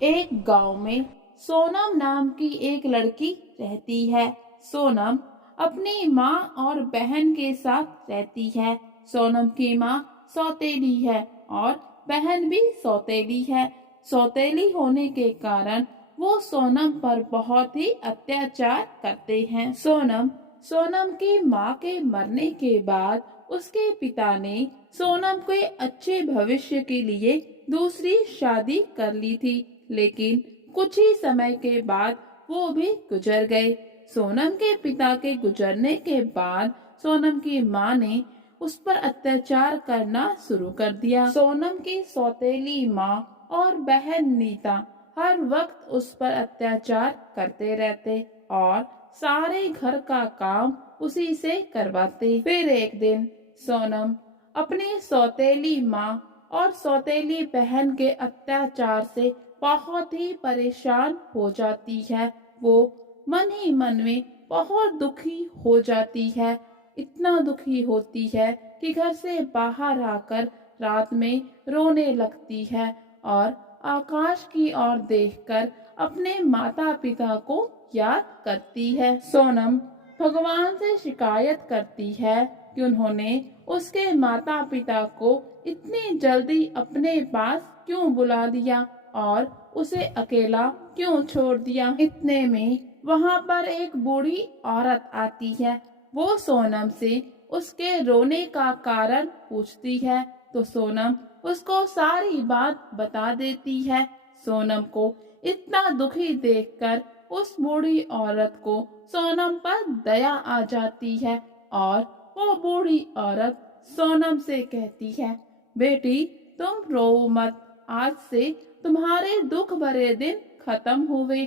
एक गांव में सोनम नाम की एक लड़की रहती है। सोनम अपनी माँ और बहन के साथ रहती है। सोनम की माँ सौतेली है और बहन भी सौतेली है। सौतेली होने के कारण वो सोनम पर बहुत ही अत्याचार करते हैं। सोनम सोनम की माँ के मरने के बाद उसके पिता ने सोनम के अच्छे भविष्य के लिए दूसरी शादी कर ली थी, लेकिन कुछ ही समय के बाद वो भी गुजर गए। सोनम के पिता के गुजरने के बाद सोनम की माँ ने उस पर अत्याचार करना शुरू कर दिया। सोनम की सौतेली माँ और बहन नीता हर वक्त उस पर अत्याचार करते रहते और सारे घर का काम उसी से करवाते। फिर एक दिन सोनम अपनी सौतेली माँ और सौतेली बहन के अत्याचार से बहुत ही परेशान हो जाती है। वो मन ही मन में बहुत दुखी हो जाती है। इतना दुखी होती है कि घर से बाहर आकर रात में रोने लगती है और आकाश की ओर देखकर अपने माता पिता को याद करती है। सोनम भगवान से शिकायत करती है कि उन्होंने उसके माता पिता को इतनी जल्दी अपने पास क्यों बुला लिया और उसे अकेला क्यों छोड़ दिया। इतने में वहाँ पर एक बूढ़ी औरत आती है। वो सोनम से उसके रोने का कारण पूछती है तो सोनम उसको सारी बात बता देती है। सोनम को इतना दुखी देखकर उस बूढ़ी औरत को सोनम पर दया आ जाती है और वो बूढ़ी औरत सोनम से कहती है, बेटी तुम रो मत, आज से तुम्हारे दुख भरे दिन खत्म हुए।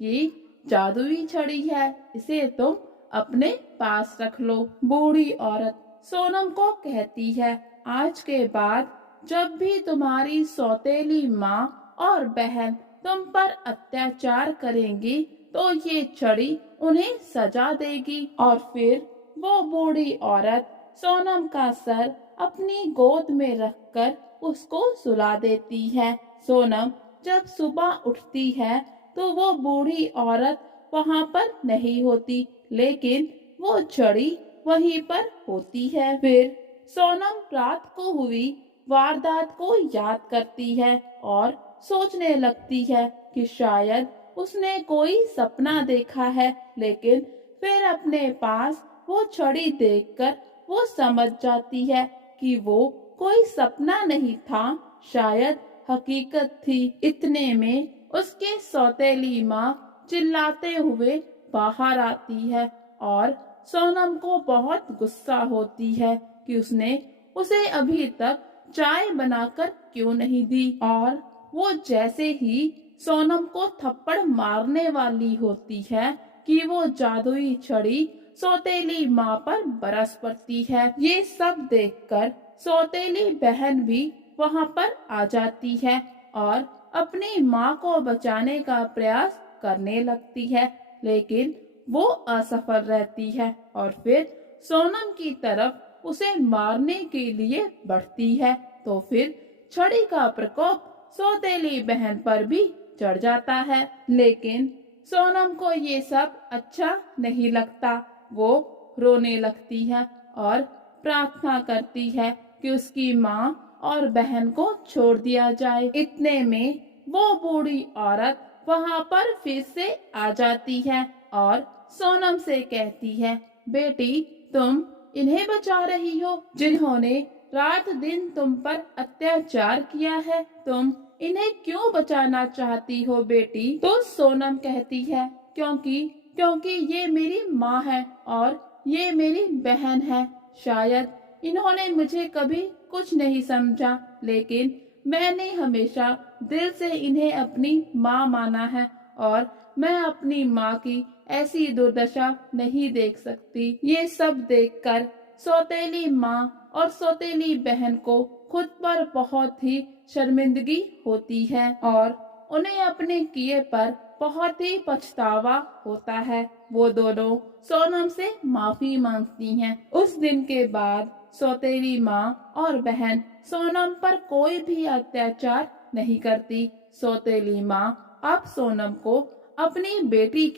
ये जादुई छड़ी है, इसे तुम अपने पास रख लो। बूढ़ी औरत सोनम को कहती है, आज के बाद जब भी तुम्हारी सौतेली माँ और बहन तुम पर अत्याचार करेंगी तो ये छड़ी उन्हें सजा देगी। और फिर वो बूढ़ी औरत सोनम का सर अपनी गोद में रखकर उसको सुला देती है। सोनम जब सुबह उठती है तो वो बूढ़ी औरत वहाँ पर नहीं होती, लेकिन वो छड़ी वहीं पर होती है। फिर सोनम रात को हुई वारदात को याद करती है और सोचने लगती है कि शायद उसने कोई सपना देखा है, लेकिन फिर अपने पास वो छड़ी देखकर वो समझ जाती है कि वो कोई सपना नहीं था, शायद हकीकत थी। इतने में उसके सौतेली माँ चिल्लाते हुए बाहर आती है और सोनम को बहुत गुस्सा होती है कि उसने उसे अभी तक चाय बनाकर क्यों नहीं दी। और वो जैसे ही सोनम को थप्पड़ मारने वाली होती है कि वो जादुई छड़ी सौतेली माँ पर बरस पड़ती है। ये सब देखकर सौतेली बहन भी वहाँ पर आ जाती है और अपनी माँ को बचाने का प्रयास करने लगती है, लेकिन वो असफल रहती है और फिर सोनम की तरफ उसे मारने के लिए बढ़ती है। तो फिर छड़ी का प्रकोप सौतेली बहन पर भी चढ़ जाता है, लेकिन सोनम को ये सब अच्छा नहीं लगता। वो रोने लगती है और प्रार्थना करती है कि उसकी माँ और बहन को छोड़ दिया जाए। इतने में वो बूढ़ी औरत वहाँ पर फिर से आ जाती है और सोनम से कहती है, बेटी तुम इन्हें बचा रही हो जिन्होंने रात दिन तुम पर अत्याचार किया है, तुम इन्हें क्यों बचाना चाहती हो बेटी। तो सोनम कहती है, क्योंकि क्योंकि ये मेरी माँ है और ये मेरी बहन है। शायद इन्होंने मुझे कभी कुछ नहीं समझा, लेकिन मैंने हमेशा दिल से इन्हें अपनी माँ माना है और मैं अपनी माँ की ऐसी दुर्दशा नहीं देख सकती। ये सब देखकर सौतेली माँ और सौतेली बहन को खुद पर बहुत ही शर्मिंदगी होती है और उन्हें अपने किए पर बहुत ही पछतावा होता है। वो दोनों सोनम से माफी मांगती हैं। उस दिन के बाद सौतेली माँ और बहन सोनम पर कोई भी अत्याचार नहीं करती। सौतेली माँ अब सोनम को अपनी बेटी